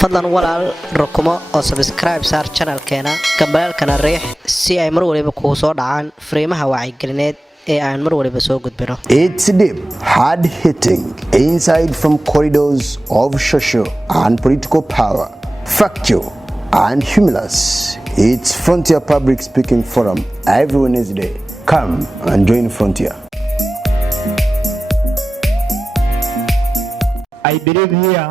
fadlan walaal rukumo oo subscribe saar channelkeena gambalaalkana riix si ay mar waliba kugu soo dhacaan fariimaha wacyigelineed ee aan mar waliba soo gudbino. It's deep, hard-hitting, inside from corridors of social and political power, factual and humorous. It's Frontier Public Speaking Forum every Wednesday. Come and join Frontier. I believe here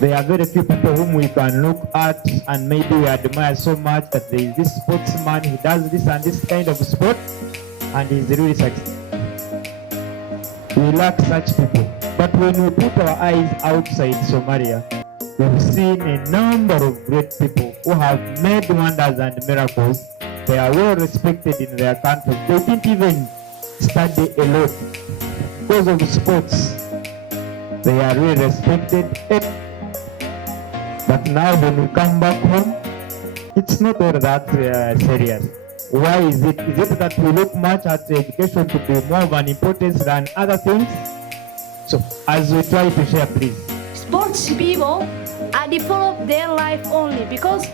there are very few people whom we can look at and maybe we admire so much that there is this sportsman who does this and this kind of sport and is really successful. We lack such people. But when we put our eyes outside Somalia, we've seen a number of great people who have made wonders and miracles. They are well respected in their country. They didn't even study a lot because of sports. They are really respected. But now when we come back home, it's not all that serious. Why is it? Is it that we look much at education to be more of an importance than other things? So as we try to share, please. Sports people are develop their life only because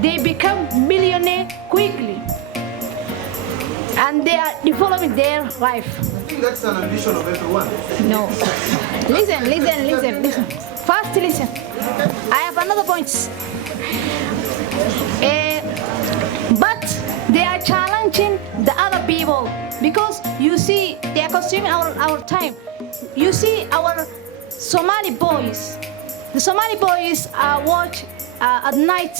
they become millionaire quickly. And they are developing their life. I think that's an ambition of everyone. No. Listen. First listen. I have another point. But they are challenging the other people because you see they are consuming our time. You see our Somali boys. The Somali boys watch at night,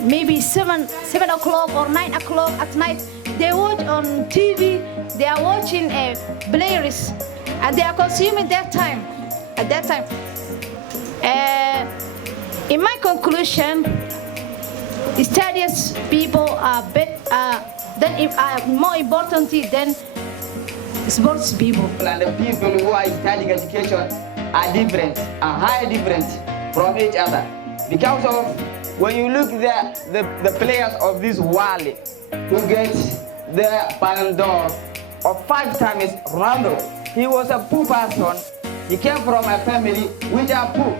maybe 7 o'clock or 9 o'clock at night. They watch on TV. They are watching players, and they are consuming their time at that time. In my conclusion, studious people are more important than sports people. And the people who are studying education are different, are highly different from each other. Because of when you look the players of this world who get the Ballon d'Or of 5 times Ronaldo, he was a poor person. He came from a family which are poor.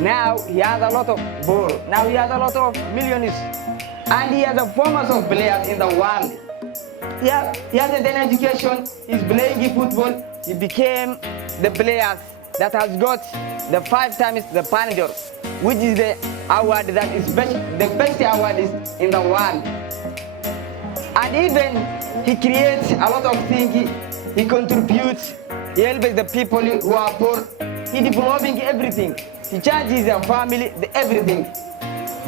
Now he has a lot of ball. Now he has a lot of millionaires. And he has the foremost of players in the world. He has an education. He's playing football. He became the players that has got the 5 times the Ballon d'Or, which is the award that is the best award is in the world. And even he creates a lot of things. He contributes. He helps the people who are poor. He developing everything. He charges their family, everything.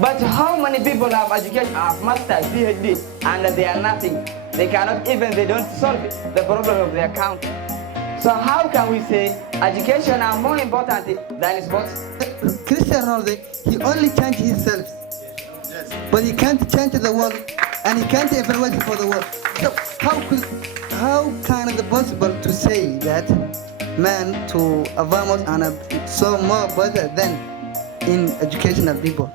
But how many people have education, have master's, PhD, and they are nothing? They cannot even, they don't solve the problem of their country. So how can we say education are more important than sports? Cristiano Ronaldo, he only changed himself. But he can't change the world, and he can't evaluate for the world. So how can it be possible to say that man to Avamos and so more better than in educational people?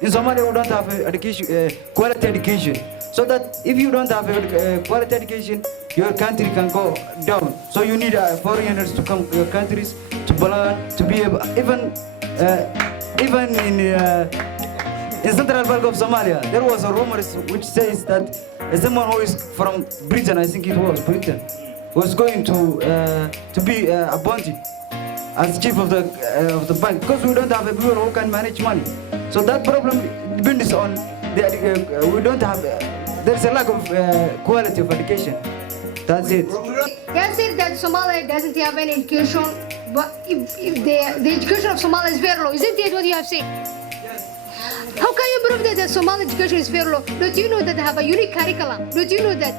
In Somalia, we don't have education, quality education. So that if you don't have quality education, your country can go down. So you need foreigners to come to your countries to learn, to be able, even in Central Bank of Somalia, there was a rumor which says that someone who is from Britain, I think it was Britain, was going to be appointed as chief of the bank because we don't have a people who can manage money. So that problem depends on we don't have. There's a lack of quality of education. That's it. Can't say that Somalia doesn't have any education, but if the education of Somalia is very low, isn't it what you have said? How can you prove that the Somali education is very low? Don't you know that they have a unique curriculum? Don't you know that?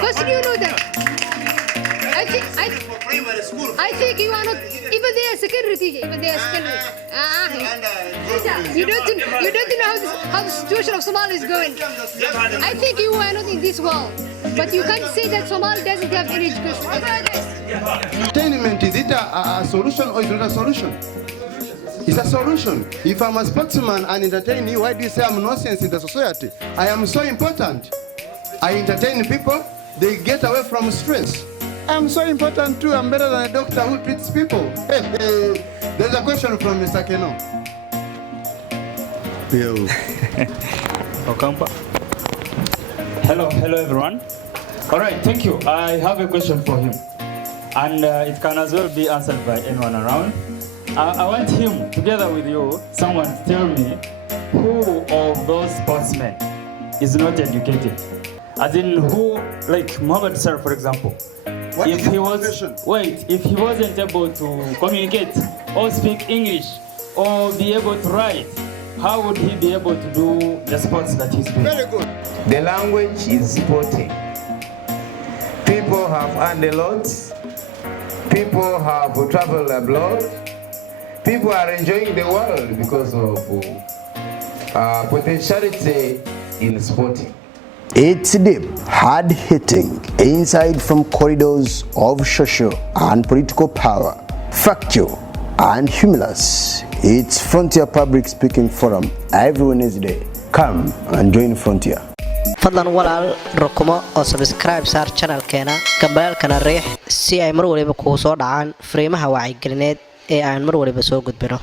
First, do you know that? I think you are not, even they are security, You don't know how the situation of Somalia is going. I think you are not in this world, but you can't say that Somalia doesn't have any education. Entertainment, is it a solution or is it not a solution? It's a solution. If I'm a sportsman and entertain you, why do you say I'm nonsense in the society? I am so important. I entertain people, they get away from stress. I'm so important too. I'm better than a doctor who treats people. There's a question from Mr. Keno. Yo. Okampa. Hello everyone. All right, thank you. I have a question for him, and it can as well be answered by anyone around. I want him, together with you, someone to tell me who of those sportsmen is not educated. As in who, like Muhammad Sir, for example. What If is he your was, profession? if he wasn't able to communicate or speak English or be able to write, how would he be able to do the sports that he's doing? Very good. The language is sporting. People have earned a lot. People have traveled abroad. People are enjoying the world because of potentiality in sporting. It's deep, hard-hitting, inside from corridors of social and political power, factual and humorous. It's Frontier Public Speaking Forum every Wednesday. Come and join Frontier. fadlan walaal rukumo oo subscribe saar channelkeena gambaleelkana riix si ay mar waliba kugu soo dhacaan fariimaha wacyigelineed ee aan mar waliba soo gudbino